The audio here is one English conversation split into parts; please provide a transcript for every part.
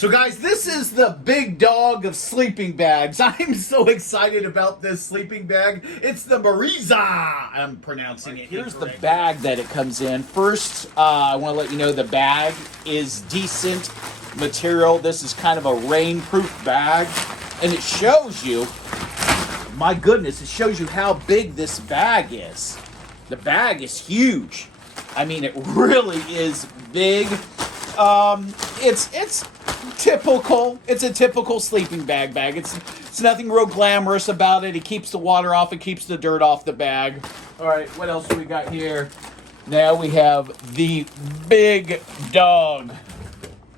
So guys, this is the big dog of sleeping bags. I'm so excited about this sleeping bag. It's the Mariza. I'm pronouncing it. Here's the bag that it comes in. First, I want to let you know the bag is decent material. This is kind of a rainproof bag. And it shows you, my goodness, it shows you how big this bag is. The bag is huge. I mean, it really is big. It's typical. It's a typical sleeping bag. It's nothing real glamorous about it. It keeps the water off. It keeps the dirt off the bag. All right, what else do we got here? Now we have the big dog,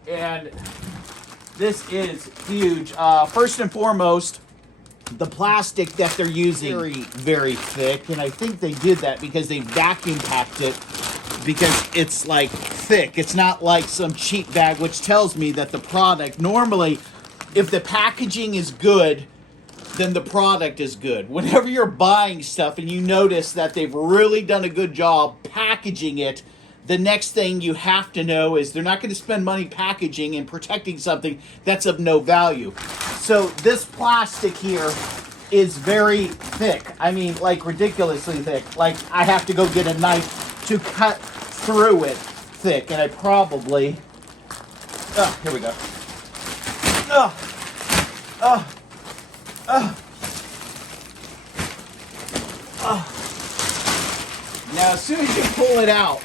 and this is huge. First and foremost, the plastic that they're using very, very thick, and I think they did that because they vacuum packed it. Because it's like thick. It's not like some cheap bag, which tells me that the product, normally, if the packaging is good, then the product is good. Whenever you're buying stuff and you notice that they've really done a good job packaging it, the next thing you have to know is they're not going to spend money packaging and protecting something that's of no value. So this plastic here is very thick. I mean, like ridiculously thick. Like I have to go get a knife to cut through it thick, and I probably, here we go. Now, as soon as you pull it out,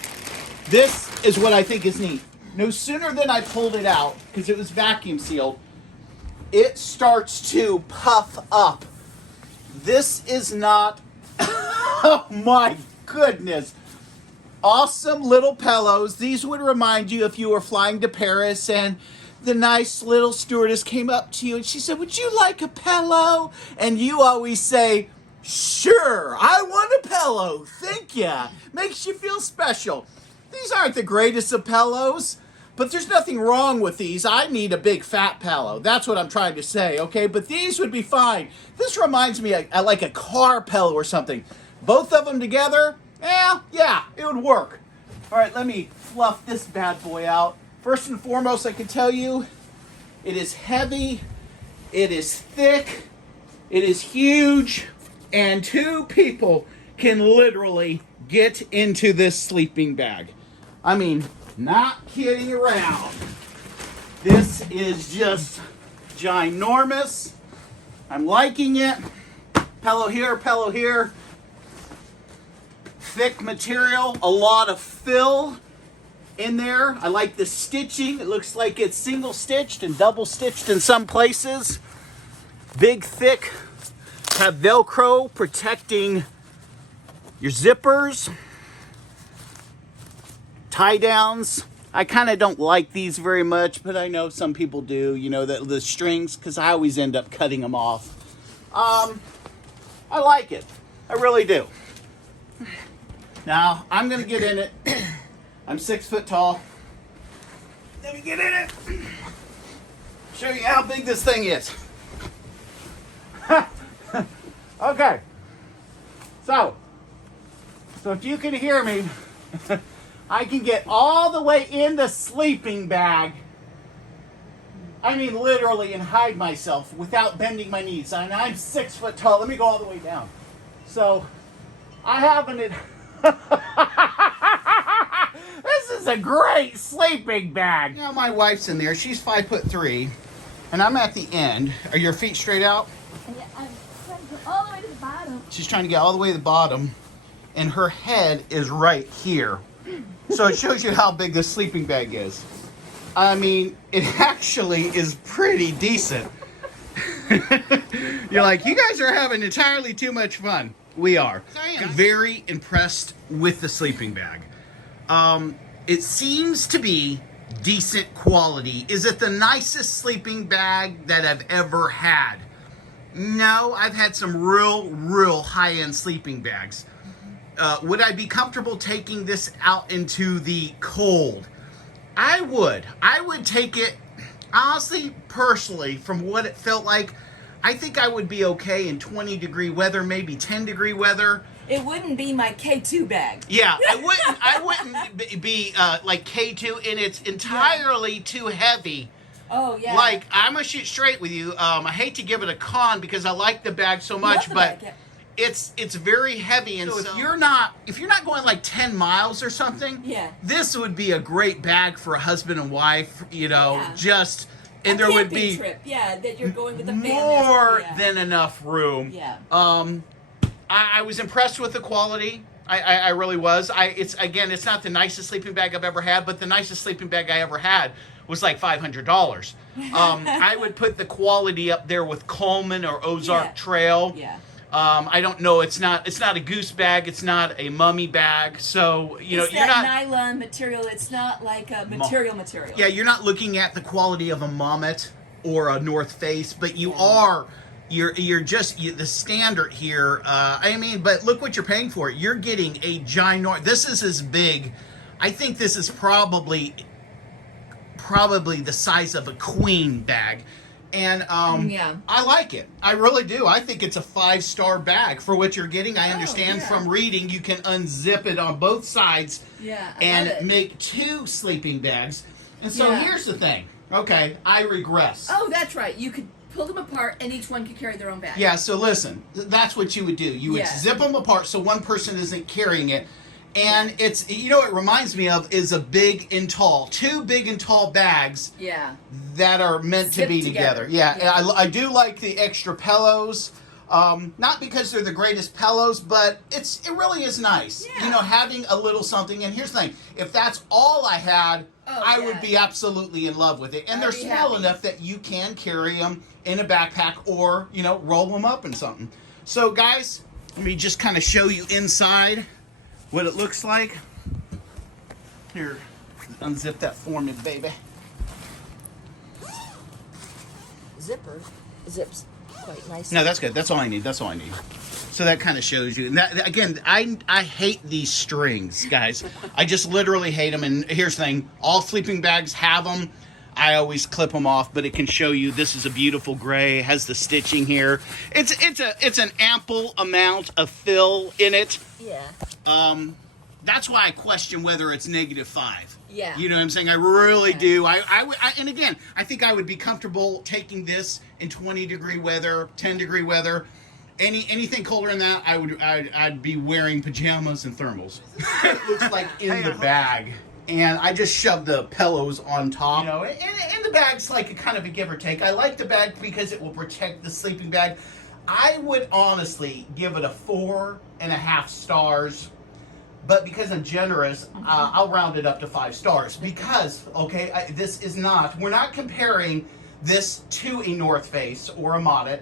this is what I think is neat. No sooner than I pulled it out, because it was vacuum sealed, it starts to puff up. This is not, oh my goodness. Awesome little pillows. These would remind you if you were flying to Paris and the nice little stewardess came up to you and she said, "Would you like a pillow?" And you always say, "Sure, I want a pillow. Thank ya." Makes you feel special. These aren't the greatest of pillows, but there's nothing wrong with these. I need a big fat pillow. That's what I'm trying to say, okay? But these would be fine. This reminds me of like a car pillow or something. Both of them together, yeah, it would work. All right, let me fluff this bad boy out. First and foremost, I can tell you, it is heavy, it is thick, it is huge, and two people can literally get into this sleeping bag. I mean, not kidding around. This is just ginormous. I'm liking it. Pillow here, pillow here. Thick material, a lot of fill in there. I like the stitching. It looks like it's single stitched and double stitched in some places. Big, thick, have Velcro protecting your zippers, tie downs. I kind of don't like these very much, but I know some people do, you know, the strings, because I always end up cutting them off. I like it. I really do. Now, I'm going to get in it. I'm 6 foot tall. Let me get in it. Show you how big this thing is. Okay. So if you can hear me, I can get all the way in the sleeping bag. I mean, literally, and hide myself without bending my knees. And I'm 6 foot tall. Let me go all the way down. So, I have an... This is a great sleeping bag. Now my wife's in there. She's 5'3", and I'm at the end. Are your feet straight out? Yeah, I'm trying to go all the way to the bottom. She's trying to get all the way to the bottom, and her head is right here. So it shows you how big this sleeping bag is. I mean, it actually is pretty decent. You're like, you guys are having entirely too much fun. We are. I am very impressed with the sleeping bag. It seems to be decent quality. Is it the nicest sleeping bag that I've ever had? No, I've had some real high-end sleeping bags. Would I be comfortable taking this out into the cold? I would. I would take it, honestly, personally, from what it felt like, I think I would be okay in 20-degree weather, maybe 10-degree weather. It wouldn't be my K2 bag. Yeah, I wouldn't be like K2, and it's entirely too heavy Oh yeah. Like, I'm gonna shoot straight with you. I hate to give it a con because I like the bag so much, Love the but bag, it's very heavy, and so if you're not going like 10 miles or something, Yeah. this would be a great bag for a husband and wife. You know, Yeah. just and A there would camping be trip. Yeah, that you're going with a family. more Yeah. than enough room. Yeah. I was impressed with the quality. I really was. It's not the nicest sleeping bag I've ever had, but the nicest sleeping bag I ever had was like $500. I would put the quality up there with Coleman or Ozark Yeah. Trail. Yeah. I don't know. It's not a goose bag. It's not a mummy bag. So you're It's not. that nylon material. It's not like a material. Yeah, you're not looking at the quality of a Mommet or a North Face, but you Yeah. are. You're just the standard here. But look what you're paying for. You're getting a ginormous. This is as big. I think this is probably the size of a queen bag, and Yeah. I like it. I really do. I think it's a 5-star bag for what you're getting. I understand yeah. from reading you can unzip it on both sides Yeah. I and love it. make 2 sleeping bags. And so Yeah. here's the thing. Okay, I regress. Oh, that's right. You could pull them apart, and each one could carry their own bag. Yeah, so listen, that's what you would do. You would Yeah. zip them apart so one person isn't carrying it. And it's, it reminds me of is a big and tall, 2 big and tall bags Yeah. that are meant to Zipped be together. together. Yeah, Yeah. I do like the extra pillows. Not because they're the greatest pillows, but it really is nice. Yeah. Having a little something. And here's the thing: if that's all I had, Oh, I yeah. would be absolutely in love with it. And I'd they're be small happy. enough that you can carry them in a backpack or roll them up in something. So, guys, let me just kind of show you inside what it looks like. Here, unzip that for me, baby. Zipper zips quite nicely. No, that's good. That's all I need. So that kind of shows you. And that, again, I hate these strings, guys. I just literally hate them. And here's the thing: all sleeping bags have them. I always clip them off, but it can show you this is a beautiful gray. It has the stitching here. It's an ample amount of fill in it. Yeah. That's why I question whether it's -5. Yeah. You know what I'm saying? I really Yeah. do. And again, I think I would be comfortable taking this in 20-degree weather, 10-degree weather. Anything colder than that, I'd be wearing pajamas and thermals. It looks like in the bag. And I just shoved the pillows on top. And the bag's like a kind of a give or take. I like the bag because it will protect the sleeping bag. I would honestly give it a 4.5 stars. But because I'm generous, I'll round it up to 5 stars. Because, we're not comparing this to a North Face or a Mommet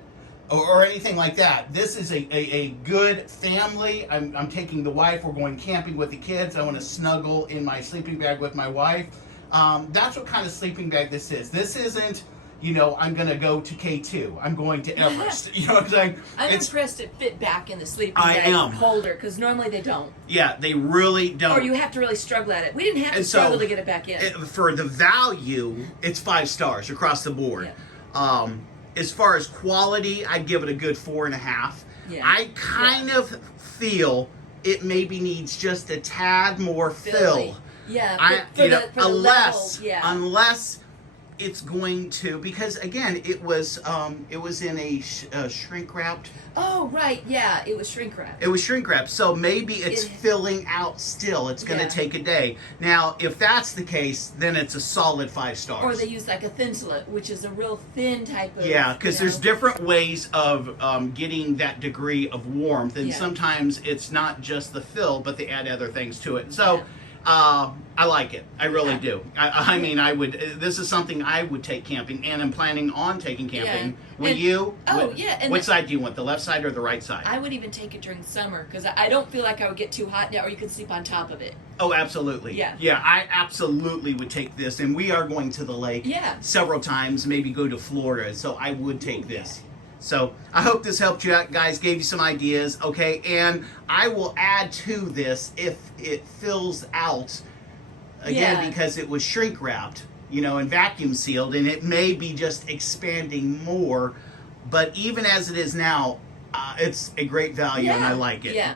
or anything like that. This is a good family. I'm taking the wife. We're going camping with the kids. I want to snuggle in my sleeping bag with my wife. That's what kind of sleeping bag this is. This isn't, I'm going to go to K2. I'm going to Everest. You know what I'm saying? I'm impressed it fit back in the sleeping I bag am. holder, because normally they don't. Yeah, they really don't. Or you have to really struggle at it. We didn't have to And so, struggle to get it back in. For the value, it's 5 stars across the board. Yeah. As far as quality, I'd give it a good 4.5. Yeah. I kind of feel it maybe needs just a tad more fill. Yeah. For the unless level, yeah. unless it's going to, because again, it was in a shrink wrapped. Oh right, yeah. It was shrink wrap. It was shrink wrap, so maybe it's It- filling out still. It's going to Yeah. take a day. Now, if that's the case, then it's a solid 5 stars. Or they use like a thinsulate, which is a real thin type of. Yeah, because there's different ways of getting that degree of warmth, and Yeah. sometimes it's not just the fill, but they add other things to it. So, I like it. I really Yeah. do. I mean, I would. This is something I would take camping, and I'm planning on taking camping. Yeah. Would And- you? Oh, What- yeah, and what the- side do you want? The left side or the right side? I would even take it during summer, because I don't feel like I would get too hot now, or you could sleep on top of it. Oh, absolutely. Yeah. Yeah, I absolutely would take this, and we are going to the lake Yeah. several times, maybe go to Florida, so I would take this. So I hope this helped you out, guys, gave you some ideas, okay? And I will add to this if it fills out, again, Yeah. because it was shrink wrapped, and vacuum sealed, and it may be just expanding more, but even as it is now, it's a great value, and I like it. Yeah.